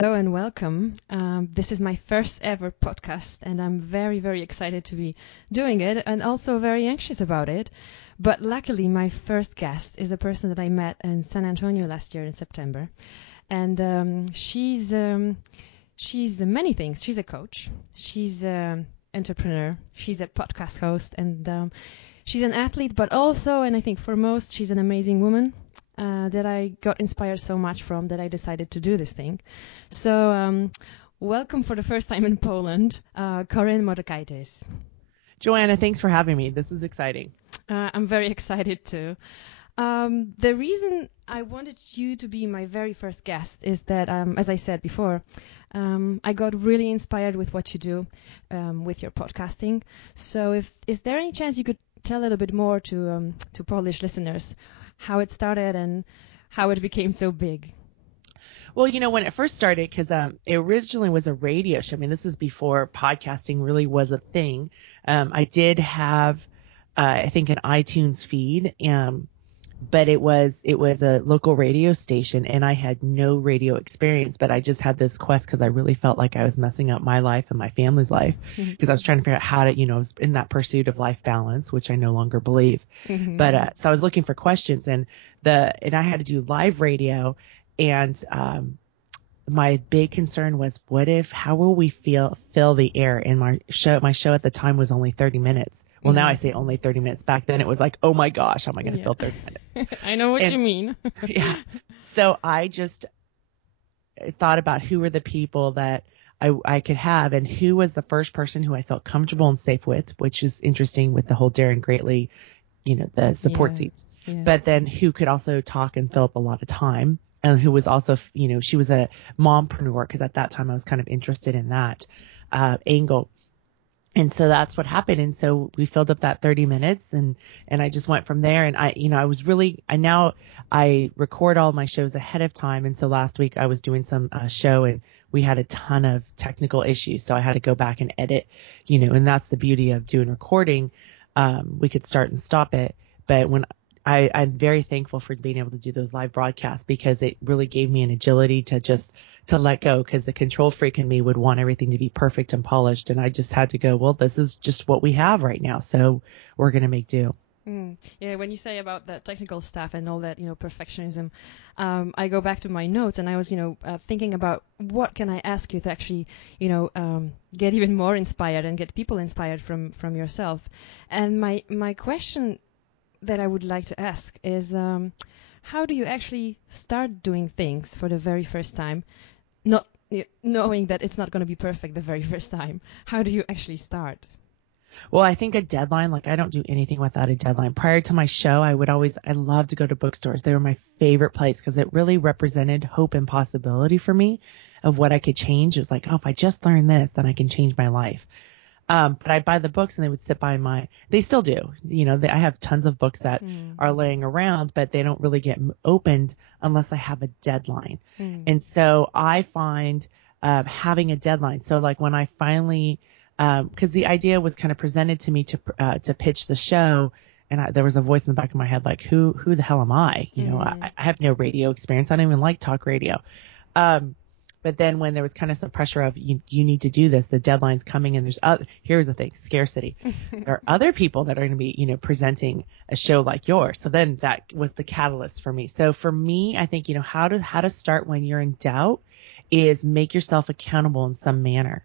Hello and welcome. This is my first ever podcast, and I'm very, very excited to be doing it and also very anxious about it. But luckily, my first guest is a person that I met in San Antonio last year in September. And she's many things. She's a coach, she's an entrepreneur, she's a podcast host, and she's an athlete, but also, and I think for most, she's an amazing woman. That I got inspired so much from that I decided to do this thing. So welcome for the first time in Poland, Koren Motekaitis. Joanna, thanks for having me. This is exciting. I'm very excited too. The reason I wanted you to be my very first guest is that, as I said before, I got really inspired with what you do with your podcasting. So is there any chance you could tell a little bit more to Polish listeners how it started and how it became so big? Well, when it first started, because it originally was a radio show. I mean, this is before podcasting really was a thing. I did have, I think, an iTunes feed, but it was a local radio station, and I had no radio experience, but I just had this quest because I really felt like I was messing up my life and my family's life because I was trying to figure out how to, I was in that pursuit of life balance, which I no longer believe. But so I was looking for questions, and I had to do live radio, and my big concern was, how will we fill the air in my show? My show at the time was only 30 minutes. Well, now I say only 30 minutes. Back then it was like, oh my gosh, how am I going to fill 30 minutes? I know what you mean. Yeah. So I just thought about who were the people that I could have, and who was the first person who I felt comfortable and safe with, which is interesting with the whole Daring Greatly, the support seats. Yeah. But then who could also talk and fill up a lot of time, and who was also, she was a mompreneur, because at that time I was kind of interested in that angle. And so that's what happened. And so we filled up that 30 minutes and I just went from there. And I record all my shows ahead of time. And so last week I was doing some show, and we had a ton of technical issues. So I had to go back and edit, and that's the beauty of doing recording. We could start and stop it. But I'm very thankful for being able to do those live broadcasts, because it really gave me an agility to let go, because the control freak in me would want everything to be perfect and polished. And I just had to go, well, this is just what we have right now, so we're going to make do. Yeah, when you say about that technical stuff and all that, perfectionism, I go back to my notes, and I was, thinking about what can I ask you to actually, get even more inspired and get people inspired from yourself. And my question that I would like to ask is, how do you actually start doing things for the very first time, not knowing that it's not going to be perfect the very first time? How do you actually start? Well, I think a deadline, I don't do anything without a deadline. Prior to my show, I loved to go to bookstores. They were my favorite place, because it really represented hope and possibility for me of what I could change. It was like, if I just learn this, then I can change my life. But I'd buy the books, and they would sit by they still do. I have tons of books that are laying around, but they don't really get opened unless I have a deadline. And so I find having a deadline. So when I finally, because the idea was kind of presented to me to pitch the show, and there was a voice in the back of my head like, who the hell am I? I have no radio experience. I don't even like talk radio. But then when there was kind of some pressure of you need to do this, the deadline's coming, and here's the thing, scarcity. There are other people that are going to be, presenting a show like yours. So then that was the catalyst for me. So for me, I think, how to start when you're in doubt is make yourself accountable in some manner.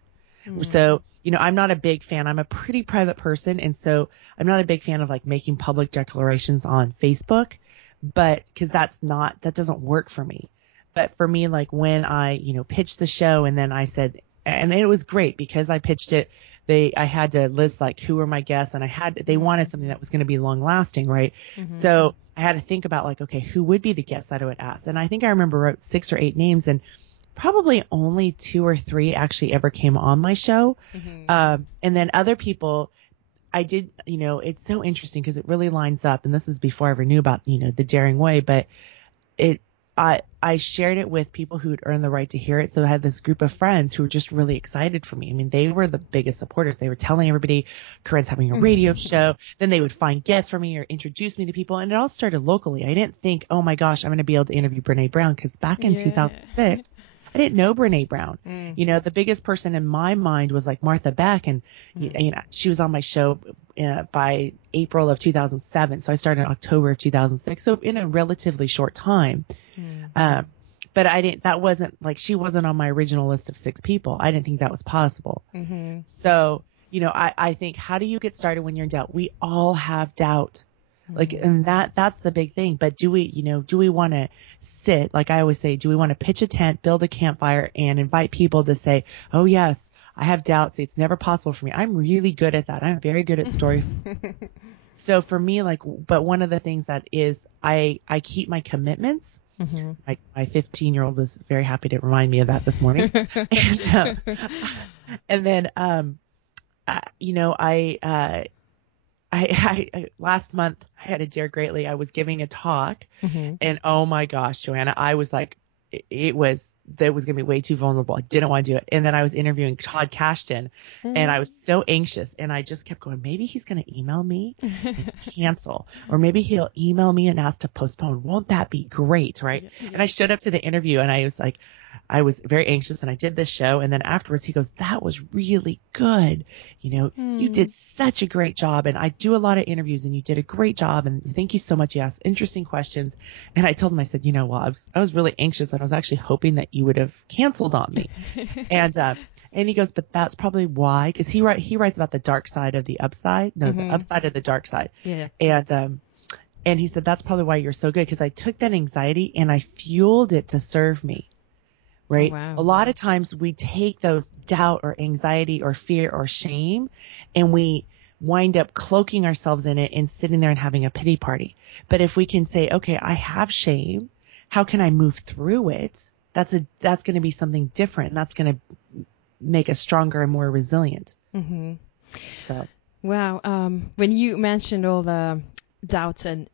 So, I'm not a big fan. I'm a pretty private person. And so I'm not a big fan of making public declarations on Facebook, but because that doesn't work for me. But for me, when I, pitched the show, and then I said, and it was great because I pitched it, I had to list who were my guests, and they wanted something that was going to be long lasting, right? So I had to think about okay, who would be the guests that I would ask? And I think I remember wrote 6 or 8 names, and probably only 2 or 3 actually ever came on my show. And then other people, I did, it's so interesting because it really lines up, and this is before I ever knew about, the Daring Way, but I shared it with people who had earned the right to hear it. So I had this group of friends who were just really excited for me. I mean, they were the biggest supporters. They were telling everybody Koren's having a radio show. Then they would find guests for me or introduce me to people. And it all started locally. I didn't think, oh my gosh, I'm going to be able to interview Brene Brown, because back in 2006, I didn't know Brene Brown. Mm. You know, the biggest person in my mind was like Martha Beck, and you know, she was on my show by April of 2007. So I started in October of 2006. So in a relatively short time. But that wasn't like, she wasn't on my original list of 6 people. I didn't think that was possible. Mm-hmm. So, you know, I think, how do you get started when you're in doubt? We all have doubt. Like, and that's the big thing. But do we want to sit, like I always say, do we want to pitch a tent, build a campfire, and invite people to say, oh yes, I have doubts. It's never possible for me. I'm really good at that. I'm very good at story. So for me, like, but one of the things that is, I keep my commitments. Mm-hmm. My 15-year-old was very happy to remind me of that this morning. And then, you know, I last month I had a Dare Greatly. I was giving a talk, and oh my gosh, Joanna, I was like, it was going to be way too vulnerable. I didn't want to do it. And then I was interviewing Todd Kashdan, and I was so anxious, and I just kept going, maybe he's going to email me and cancel, or maybe he'll email me and ask to postpone. Won't that be great? Right. Yeah. And I showed up to the interview, and I was like, I was very anxious, and I did this show. And then afterwards he goes, that was really good. You know, you did such a great job. And I do a lot of interviews, and you did a great job. And thank you so much. You asked interesting questions. And I told him, I said, you know, well, I was really anxious, and I was actually hoping that you would have canceled on me. And he goes, but that's probably why, because he writes about the dark side of the upside. No, the upside of the dark side. Yeah. And he said, that's probably why you're so good. Because I took that anxiety and I fueled it to serve me. Right. Oh, wow. A lot of times we take those doubt or anxiety or fear or shame, and we wind up cloaking ourselves in it and sitting there and having a pity party. But if we can say, okay, I have shame, how can I move through it? That's going to be something different, and that's going to make us stronger and more resilient. Mm-hmm. So, wow. When you mentioned all the doubts, and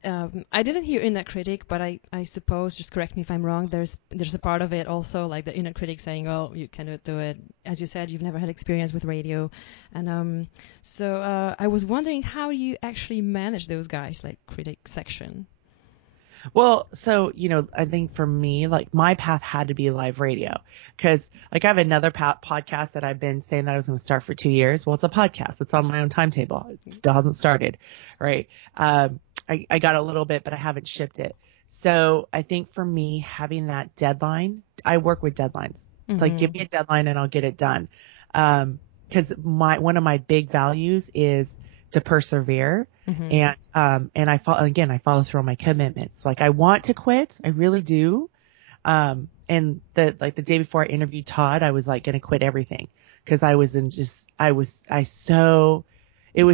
I didn't hear inner critic, but I suppose, just correct me if I'm wrong, there's a part of it also, like the inner critic saying, oh, you cannot do it. As you said, you've never had experience with radio. And so I was wondering how you actually manage those guys, like critic section. Well, so, you know, I think for me, like, my path had to be live radio, because like I have another podcast that I've been saying that I was going to start for 2 years. Well, it's a podcast. It's on my own timetable. It still hasn't started. Right. I got a little bit, but I haven't shipped it. So I think for me, having that deadline, I work with deadlines. It's like, give me a deadline and I'll get it done. Because one of my big values is to persevere. And I follow through on my commitments. Like, I want to quit. I really do. And the day before I interviewed Todd, I was like going to quit everything, because it was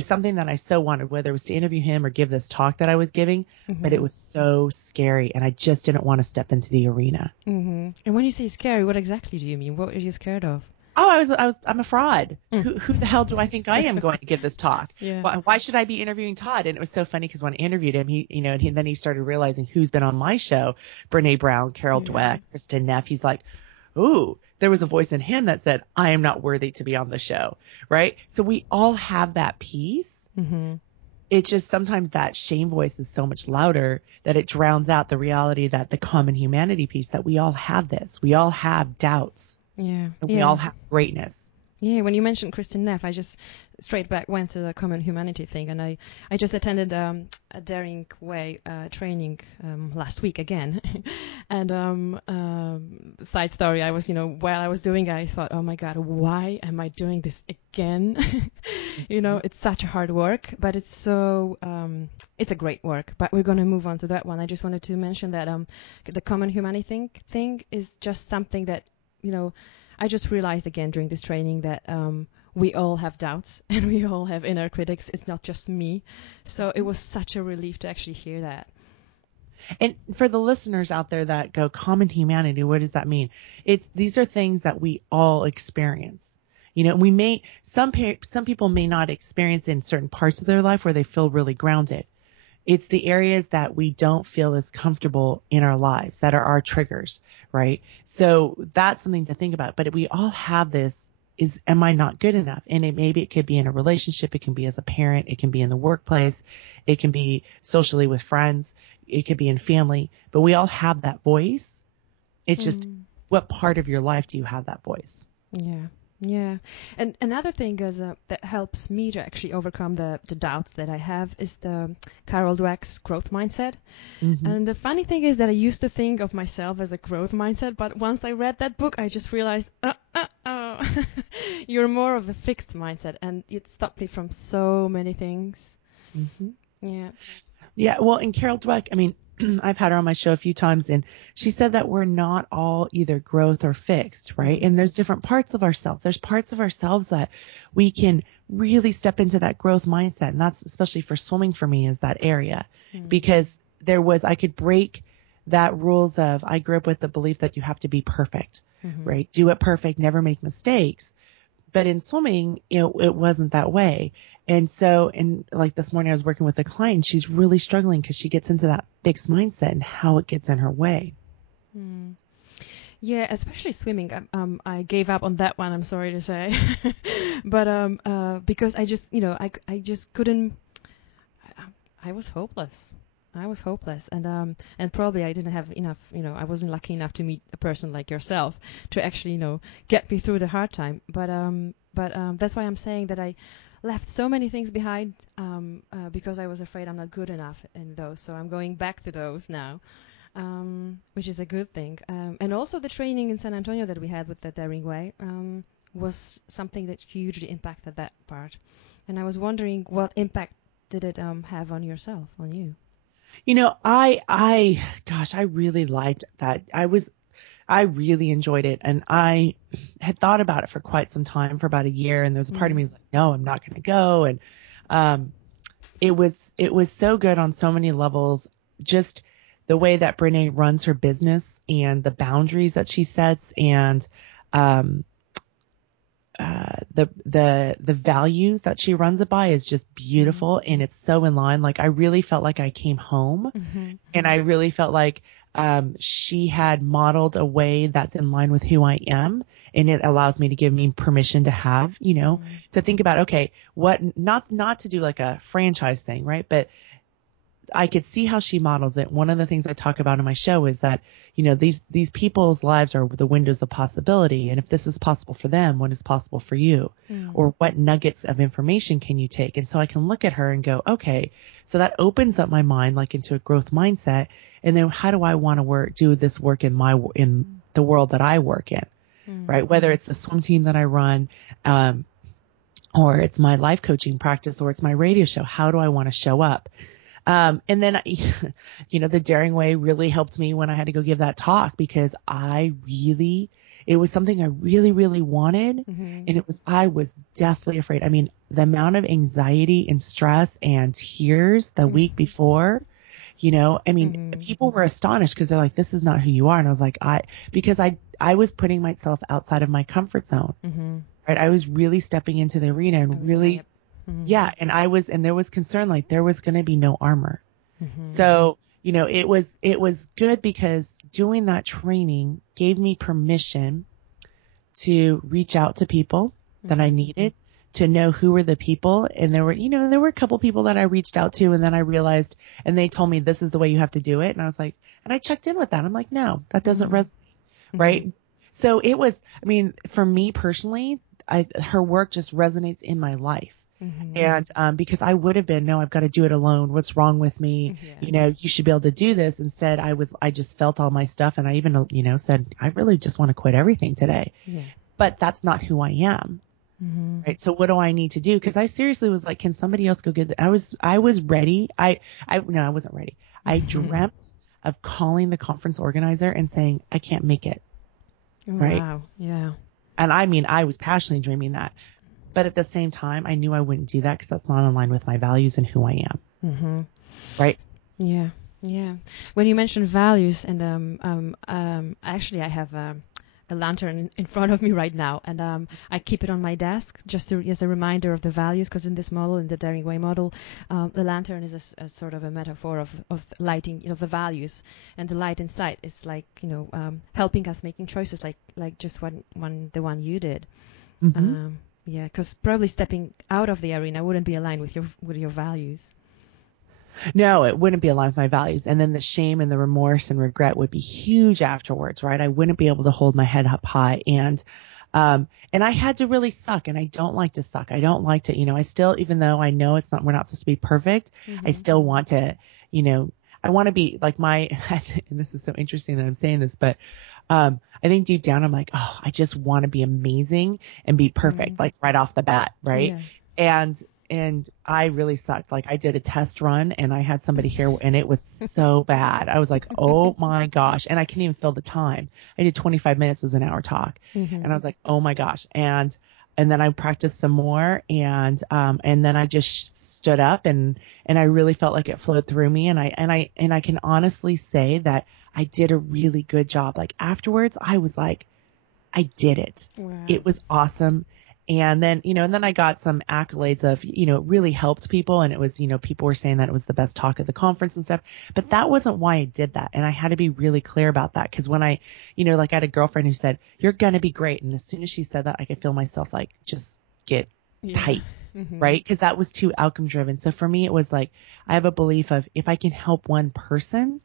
something that I so wanted, whether it was to interview him or give this talk that I was giving, but it was so scary, and I just didn't want to step into the arena. And when you say scary, what exactly do you mean? What are you scared of? Oh, I'm a fraud. Who the hell do I think I am going to give this talk? Yeah. Why should I be interviewing Todd? And it was so funny, because when I interviewed him, then he started realizing who's been on my show: Brene Brown, Carol Dweck, Kristen Neff. He's like, ooh, there was a voice in him that said, I am not worthy to be on the show. Right. So we all have that piece. It's just sometimes that shame voice is so much louder that it drowns out the reality that the common humanity piece, that we all have this. We all have doubts. Yeah. And we all have greatness. Yeah, when you mentioned Kristen Neff, I just straight back went to the common humanity thing, and I just attended a Daring Way training last week again. And side story, I was, while I was doing it, I thought, oh my God, why am I doing this again? It's such a hard work, but it's so, it's a great work. But we're going to move on to that one. I just wanted to mention that the common humanity thing is just something that, I just realized again during this training that we all have doubts and we all have inner critics. It's not just me. So it was such a relief to actually hear that. And for the listeners out there that go, common humanity, what does that mean? These are things that we all experience. Some people may not experience in certain parts of their life where they feel really grounded. It's the areas that we don't feel as comfortable in our lives that are our triggers, right? So that's something to think about. But we all have this, am I not good enough? And maybe it could be in a relationship. It can be as a parent. It can be in the workplace. It can be socially with friends. It could be in family. But we all have that voice. It's just what part of your life do you have that voice? Yeah. Yeah. And another thing is that helps me to actually overcome the doubts that I have is the Carol Dweck's growth mindset. Mm-hmm. And the funny thing is that I used to think of myself as a growth mindset, but once I read that book, I just realized, you're more of a fixed mindset, and it stopped me from so many things. Mm-hmm. Yeah. Yeah, well, and Carol Dweck, I mean, I've had her on my show a few times, and she said that we're not all either growth or fixed, right? And there's different parts of ourselves. There's parts of ourselves that we can really step into that growth mindset, and that's especially for swimming for me is that area, because I could break that rules of, I grew up with the belief that you have to be perfect, right? Do it perfect, never make mistakes. But in swimming, it wasn't that way. And so, like this morning, I was working with a client. She's really struggling because she gets into that fixed mindset and how it gets in her way. Yeah, especially swimming. I gave up on that one, I'm sorry to say. But because I just, I just couldn't. I was hopeless. And probably I didn't have enough. I wasn't lucky enough to meet a person like yourself to actually, get me through the hard time. But that's why I'm saying that I left so many things behind because I was afraid I'm not good enough in those. So I'm going back to those now. Which is a good thing. And also the training in San Antonio that we had with the Daring Way was something that hugely impacted that part. And I was wondering what impact did it have on yourself, on you? I really liked that. I really enjoyed it, and I had thought about it for quite some time, for about a year, and there was a part of me was like, no, I'm not going to go. And it was so good on so many levels, just the way that Brene runs her business and the boundaries that she sets, and the values that she runs it by is just beautiful, and it's so in line. Like, I really felt like I came home, and I really felt like she had modeled a way that's in line with who I am, and it allows me to give me permission to have, to think about, okay, what, not to do like a franchise thing, right? But I could see how she models it. One of the things I talk about in my show is that, these people's lives are the windows of possibility. And if this is possible for them, what is possible for you? Or what nuggets of information can you take? And so I can look at her and go, okay, so that opens up my mind, like, into a growth mindset. And then how do I want to do this work in the world that I work in, right? Whether it's the swim team that I run, or it's my life coaching practice, or it's my radio show, how do I want to show up? And then, the Daring Way really helped me when I had to go give that talk, because it was something I really, really wanted. And I was deathly afraid. I mean, the amount of anxiety and stress and tears the week before, people were astonished because they're like, this is not who you are. And I was like, because I was putting myself outside of my comfort zone, right? I was really stepping into the arena and really, yeah. And there was concern, like there was going to be no armor. So, it was good because doing that training gave me permission to reach out to people that I needed, to know who were the people. And there were a couple people that I reached out to, and then I realized, and they told me, this is the way you have to do it. And I was like, and I checked in with that. I'm like, no, that doesn't resonate. Right. So it was, for me personally, her work just resonates in my life. And because I would have been, no, I've got to do it alone. What's wrong with me? You should be able to do this. Instead, I just felt all my stuff, and I even, said, I really just want to quit everything today. But that's not who I am. Right. So what do I need to do? Because I seriously was like, can somebody else go get that? I was ready. No, I wasn't ready. I dreamt of calling the conference organizer and saying, I can't make it. Right. Wow. Yeah. And I was passionately dreaming that. But at the same time, I knew I wouldn't do that because that's not in line with my values and who I am. Right? Yeah. Yeah. When you mentioned values, and actually I have a lantern in front of me right now, and I keep it on my desk just as a reminder of the values, because in this model, in the Daring Way model, the lantern is a sort of a metaphor of lighting, the values, and the light inside is like, helping us making choices like just the one you did. Yeah, because probably stepping out of the arena wouldn't be aligned with your values. No, it wouldn't be aligned with my values. And then the shame and the remorse and regret would be huge afterwards, right? I wouldn't be able to hold my head up high. And I had to really suck, and I don't like to suck. I don't like to, I still, even though I know we're not supposed to be perfect, I still want to, I want to be like and this is so interesting that I'm saying this, but, I think deep down I'm like, oh, I just want to be amazing and be perfect, like right off the bat. Right. Yeah. And I really sucked. Like I did a test run and I had somebody here and it was so bad. I was like, oh my gosh. And I couldn't even fill the time. I did 25 minutes was an hour talk. And I was like, oh my gosh. And then I practiced some more and then I just stood up and I really felt like it flowed through me. And I can honestly say that I did a really good job. Like afterwards I was like, I did it. Wow. It was awesome. And then, and then I got some accolades of, it really helped people. And it was, people were saying that it was the best talk at the conference and stuff, but that wasn't why I did that. And I had to be really clear about that. Cause when I, like I had a girlfriend who said, you're going to be great. And as soon as she said that, I could feel myself like just get tight, right? Cause that was too outcome driven. So for me, it was like, I have a belief of if I can help one person,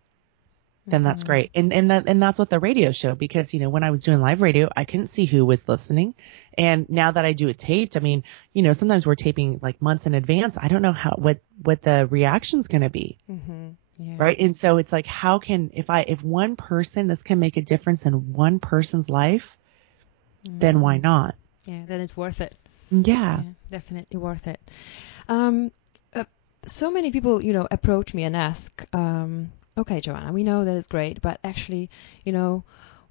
then that's great. And that's what the radio show, because, when I was doing live radio, I couldn't see who was listening. And now that I do it taped, I mean, sometimes we're taping like months in advance. I don't know what the reaction's going to be. Yeah. Right. And so it's like, how can, if one person, this can make a difference in one person's life, then why not? Yeah. Then it's worth it. Yeah. Definitely worth it. So many people, approach me and ask, okay, Joanna, we know that it's great, but actually,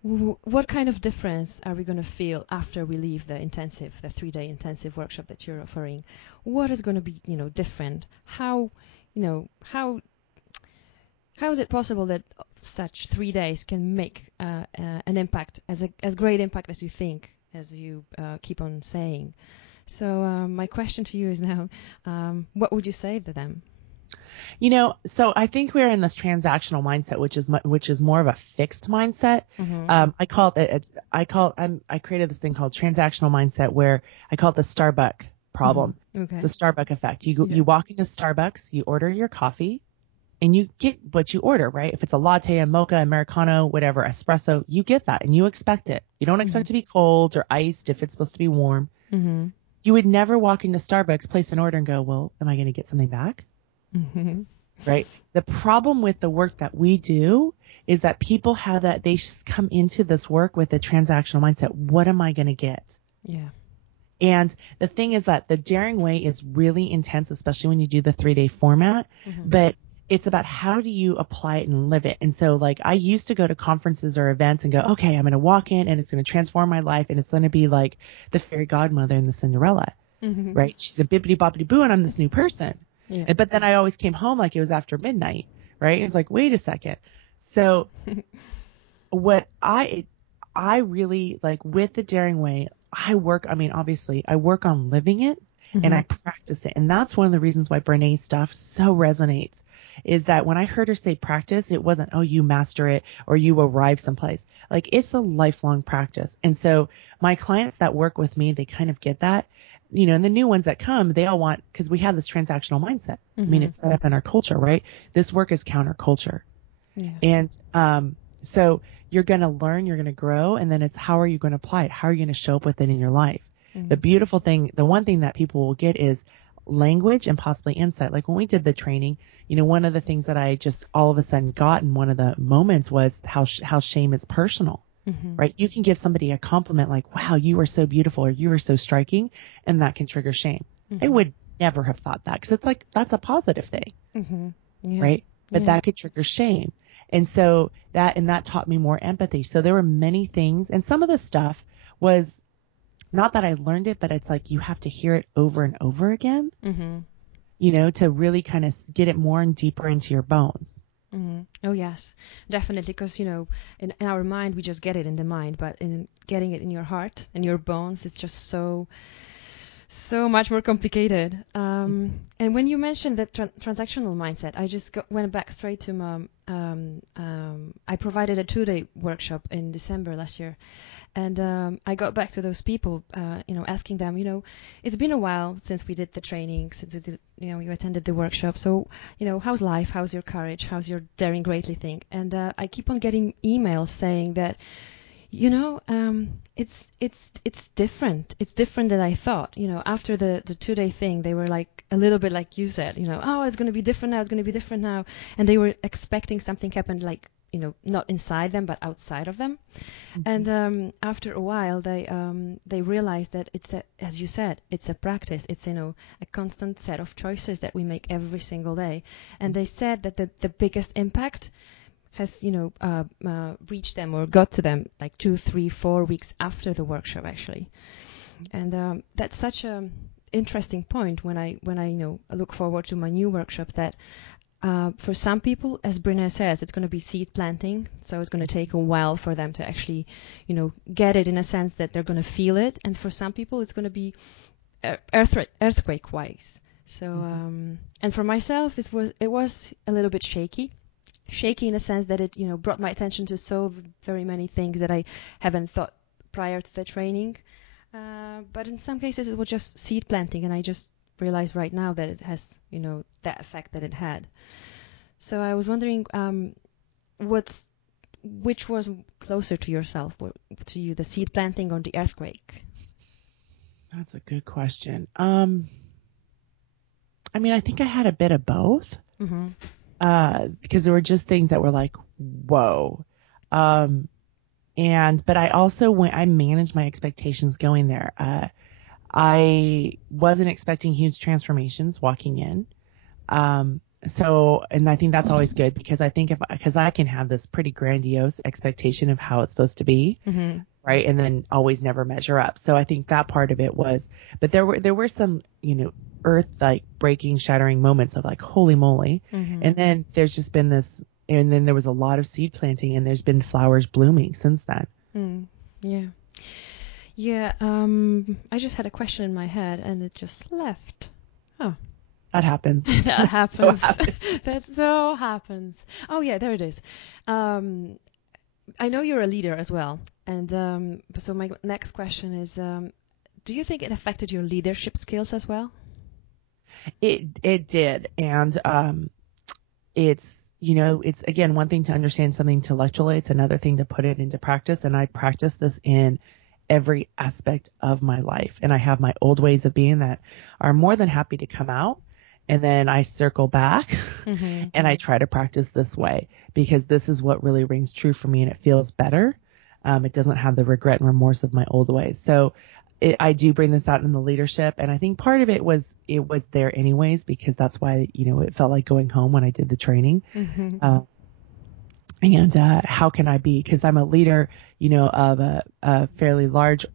what kind of difference are we going to feel after we leave the 3-day intensive workshop that you're offering? What is going to be, different? How is it possible that such 3 days can make an impact, as great impact as you think, as you keep on saying? So my question to you is now, what would you say to them? So I think we're in this transactional mindset, which is more of a fixed mindset. I created this thing called transactional mindset, where I call it the Starbucks problem. Okay. It's the Starbucks effect. You walk into Starbucks, you order your coffee, and you get what you order, right? If it's a latte, a mocha, Americano, whatever, espresso, you get that and you expect it. You don't expect it to be cold or iced if it's supposed to be warm. You would never walk into Starbucks, place an order and go, well, am I going to get something back? Right. The problem with the work that we do is that people have that they just come into this work with a transactional mindset. What am I going to get? Yeah. And the thing is that the Daring Way is really intense, especially when you do the 3-day format, but it's about how do you apply it and live it. And so like I used to go to conferences or events and go, okay, I'm going to walk in and it's going to transform my life. And it's going to be like the fairy godmother in the Cinderella, right? She's a bippity boppity boo and I'm this new person. Yeah. But then I always came home like it was after midnight, right? It was like, wait a second. So what I really like with the Daring Way, obviously I work on living it and I practice it. And that's one of the reasons why Brené's stuff so resonates, is that when I heard her say practice, it wasn't, oh, you master it or you arrive someplace. Like it's a lifelong practice. And so my clients that work with me, they kind of get that. And the new ones that come, they all want, because we have this transactional mindset. I mean, it's set up in our culture, right? This work is counterculture. Yeah. And so you're going to learn, you're going to grow, and then it's how are you going to apply it? How are you going to show up with it in your life? The beautiful thing, the one thing that people will get is language and possibly insight. Like when we did the training, one of the things that I just all of a sudden got in one of the moments was how shame is personal. Right? You can give somebody a compliment like, wow, you are so beautiful or you are so striking, and that can trigger shame. I would never have thought that because it's like, that's a positive thing, right? But that could trigger shame. And so that taught me more empathy. So there were many things, and some of the stuff was not that I learned it, but it's like you have to hear it over and over again, to really kind of get it more and deeper into your bones. Oh, yes, definitely. Because, in our mind, we just get it in the mind, but in getting it in your heart and your bones, it's just so much more complicated. And when you mentioned the transactional mindset, I just went back straight to I provided a 2-day workshop in December last year. And I got back to those people, asking them, it's been a while since we did the training, since we did, you attended the workshop. So, how's life? How's your courage? How's your daring greatly thing? And I keep on getting emails saying that, it's different. It's different than I thought. After the 2-day thing, they were like a little bit like you said, oh, it's going to be different now. It's going to be different now. And they were expecting something happened like, not inside them, but outside of them. Mm-hmm. And after a while, they realized that as you said, it's a practice. It's, a constant set of choices that we make every single day. And they said that the biggest impact has, reached them or got to them like 2, 3, 4 weeks after the workshop, actually. And that's such a interesting point when I look forward to my new workshops, that for some people, as Brynne says, it's going to be seed planting. So it's going to take a while for them to actually, get it, in a sense that they're going to feel it. And for some people, it's going to be earthquake-wise. So, and for myself, it was a little bit shaky in a sense that it, brought my attention to so very many things that I haven't thought prior to the training. But in some cases, it was just seed planting, and I just realized right now that it has, that effect that it had. So I was wondering, which was closer to yourself, to you, the seed planting or the earthquake? That's a good question. I think I had a bit of both. Mm-hmm. Because there were just things that were like, whoa. But I also I managed my expectations going there. I wasn't expecting huge transformations walking in. And I think that's always good, because I think because I can have this pretty grandiose expectation of how it's supposed to be. Mm-hmm. Right. And then always never measure up. So I think that part of it was, but there were some, earth like breaking, shattering moments of like, holy moly. Mm-hmm. And then there's just been this, and then there was a lot of seed planting, and there's been flowers blooming since then. Yeah. Yeah. I just had a question in my head and it just left. Oh. That happens. That happens. That so happens. Oh yeah, there it is. I know you're a leader as well. And so my next question is, do you think it affected your leadership skills as well? It did. And it's again, one thing to understand something intellectually, it's another thing to put it into practice. And I practice this in every aspect of my life. And I have my old ways of being that are more than happy to come out. And then I circle back mm-hmm. and I try to practice this way, because this is what really rings true for me, and it feels better. It doesn't have the regret and remorse of my old ways. So I do bring this out in the leadership. And I think part of it was there anyways, because that's why, it felt like going home when I did the training. Mm-hmm. And how can I be? Because I'm a leader, of a fairly large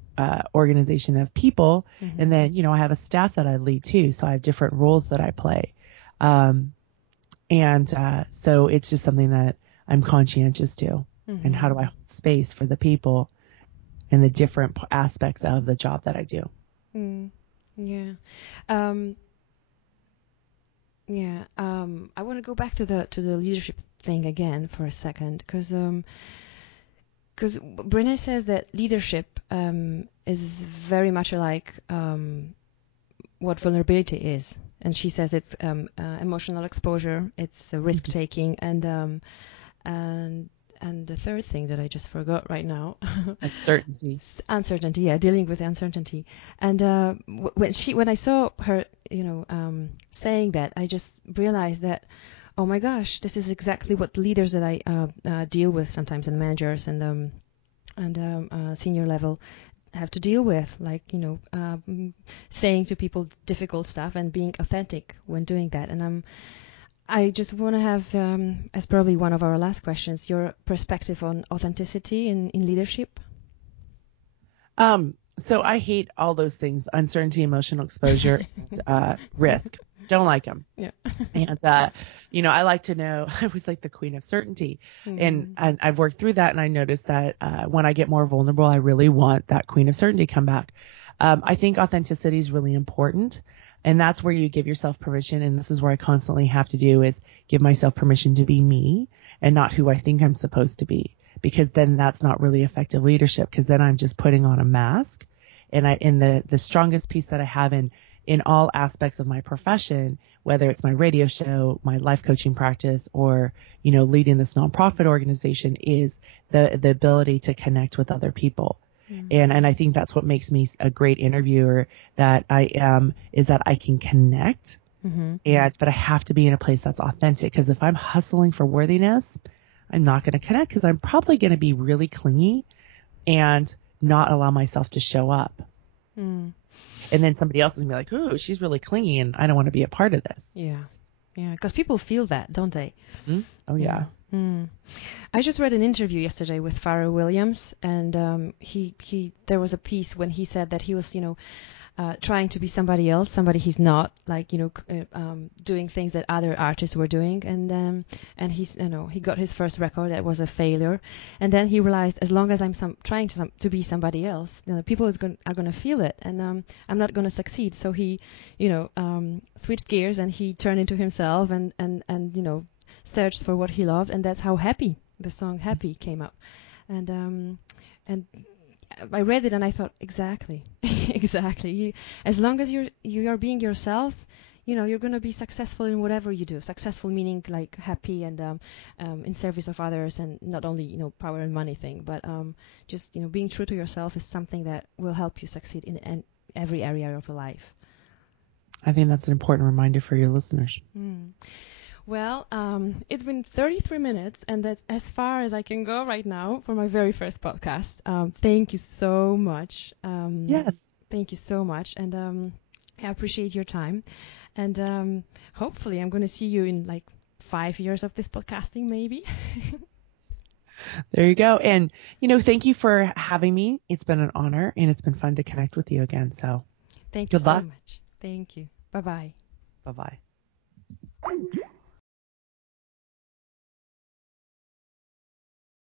organization of people. Mm-hmm. And then, I have a staff that I lead too. So I have different roles that I play. So it's just something that I'm conscientious to. Mm-hmm. And how do I hold space for the people and the different aspects of the job that I do? Yeah. I want to go back to the leadership thing again for a second, because Brynne says that leadership is very much like what vulnerability is, and she says it's emotional exposure, it's risk taking, and the third thing that I just forgot right now, uncertainty, yeah, dealing with uncertainty. And when I saw her, saying that, I just realized that, oh my gosh, this is exactly what leaders that I deal with sometimes, and managers and senior level have to deal with, like, saying to people difficult stuff and being authentic when doing that. And I just want to have, as probably one of our last questions, your perspective on authenticity in leadership. So I hate all those things: uncertainty, emotional exposure, and, risk. Don't like them. Yeah. And, I like to know, I was like the queen of certainty. Mm-hmm. And I've worked through that, and I noticed that when I get more vulnerable, I really want that queen of certainty come back. I think authenticity is really important. And that's where you give yourself permission. And this is where I constantly have to do is give myself permission to be me and not who I think I'm supposed to be. because then that's not really effective leadership, because then I'm just putting on a mask. And the strongest piece that I have in all aspects of my profession, whether it's my radio show, my life coaching practice, or, leading this nonprofit organization, is the ability to connect with other people. Mm-hmm. And I think that's what makes me a great interviewer that I am, is that I can connect. Mm-hmm. But I have to be in a place that's authentic, because if I'm hustling for worthiness, I'm not going to connect, because I'm probably going to be really clingy and not allow myself to show up. Mm. And then somebody else is going to be like, ooh, she's really clingy and I don't want to be a part of this. Yeah. Yeah. Because people feel that, don't they? Mm-hmm. Oh, yeah. Mm. I just read an interview yesterday with Pharrell Williams, and there was a piece when he said that he was, trying to be somebody else, somebody he's not, like, doing things that other artists were doing. And he got his first record that was a failure. And then he realized, as long as I'm trying to be somebody else, people are going to feel it, and I'm not going to succeed. So he, switched gears, and he turned into himself and searched for what he loved. And that's how the song Happy came up. And I read it and I thought, exactly. As long as you are being yourself, you're going to be successful in whatever you do. Successful meaning like happy and in service of others, and not only power and money thing, but just being true to yourself is something that will help you succeed in every area of your life. I think that's an important reminder for your listeners. Mm. Well, it's been 33 minutes, and that's as far as I can go right now for my very first podcast. Thank you so much. Yes. Thank you so much, and I appreciate your time. And hopefully I'm going to see you in like 5 years of this podcasting, maybe. There you go. And, thank you for having me. It's been an honor, and it's been fun to connect with you again. So thank you so much. Thank you. Bye-bye. Bye-bye.